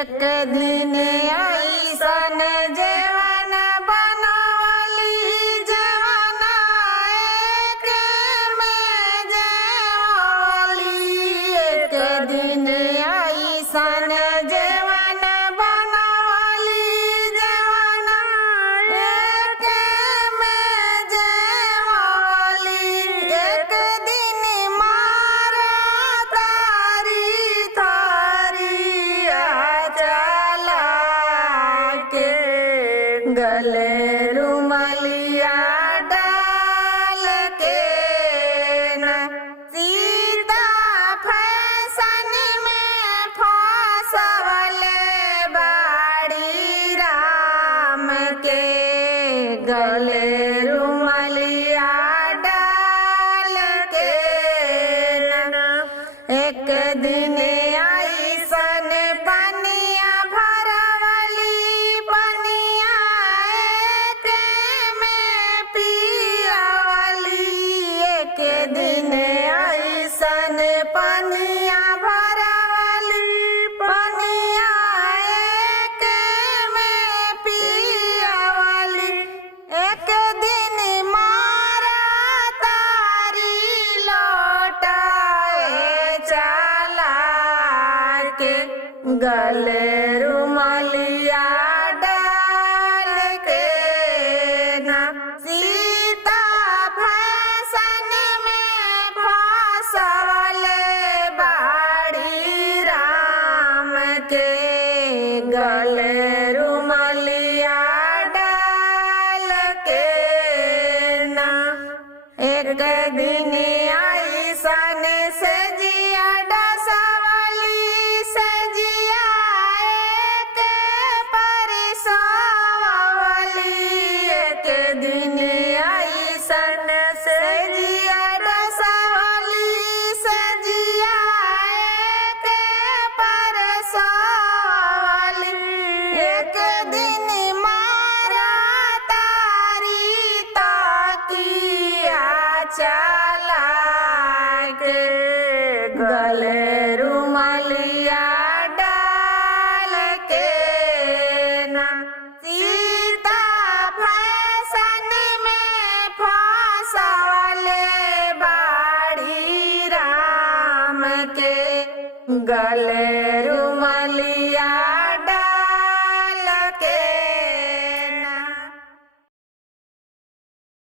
एक दिन ऐसन जेवन बनवली जेवन एक में जेवली। एक दिन ऐसन जेवन बनवली जेवन एक में जेवली। एक दिन मारा तारी थारिया चला के गले रुमलिया डाल के न सीता फैशन में फंसवले बाड़ी राम के। गले रुमलिया डाल के न एक दिन ऐसन पनिया भरवली पनिया एक में पियवली। एक दिन ऐसन पनिया भरवली पनिया एक में पियवली। एक दिन मारा तारी लौटाए चला के गले रुमलिया डाल के न सीता फैशन में फंसवले बाड़ी राम के। गले रुमलिया डाल के न एक दिन ऐसन सजिया डसवली सजिया एक परिसवली। एक दिन ऐसन सजिया डसवली सजिया एक परिसवली। एक दिन मारा तारी ताकिया चला के गले रुमलिया डाल के न सीता फैशन में फंसवले बाड़ी राम के। गले